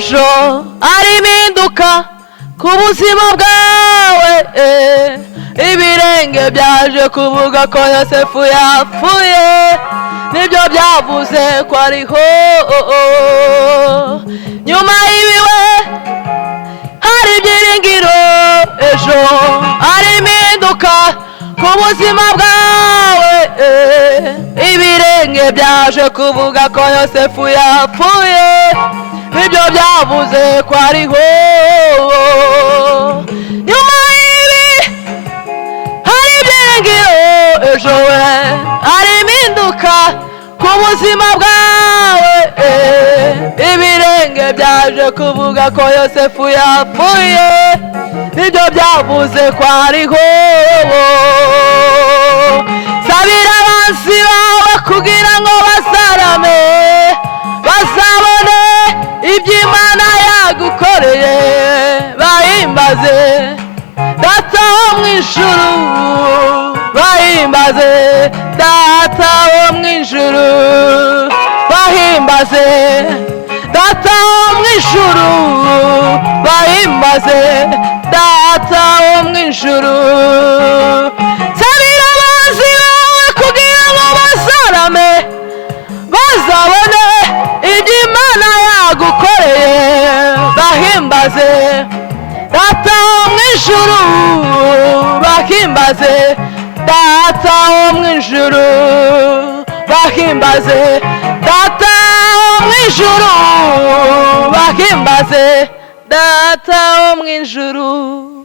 ejo ari impinduka ku buzima bwawe. Ibirenge byaje kuvuga ko Yosefu yapfuye, nibyo byavuze ko ariho. Nyuma y'ibiwe hari ibyiringiro, ejo ari impinduka ku buzima bwawe. Ibirenge byaje kuvuga ko Yosefu yapfuye, nibyo byavuze ko ariho. Nyuma y'ibi hari ibyiringiro, ejo we hari impinduka ku buzima bwawe. Ibirenge byaje kuvuga ko Yosefu yapfuye, nibyo byavuze ko ariho. Sabira abansi bawe kugira ngo basarame, bazabone iby'Imana yagukoreye, bahimbaze Data wo mu ijuru, bahimbaze Data wo mu ijuru, bahimbaze Data wo mu ijuru, bahimbaze Data wo mu ijuru. Sabira abansi bawe kugira ngo basarame, bazabone iby'Imana yagukoreye, bahimbaze Data wo mu ijuru, bahimbaze Data wo mu ijuru, bahimbaze Data wo mu ijuru, bahimbaze Data wo mu ijuru.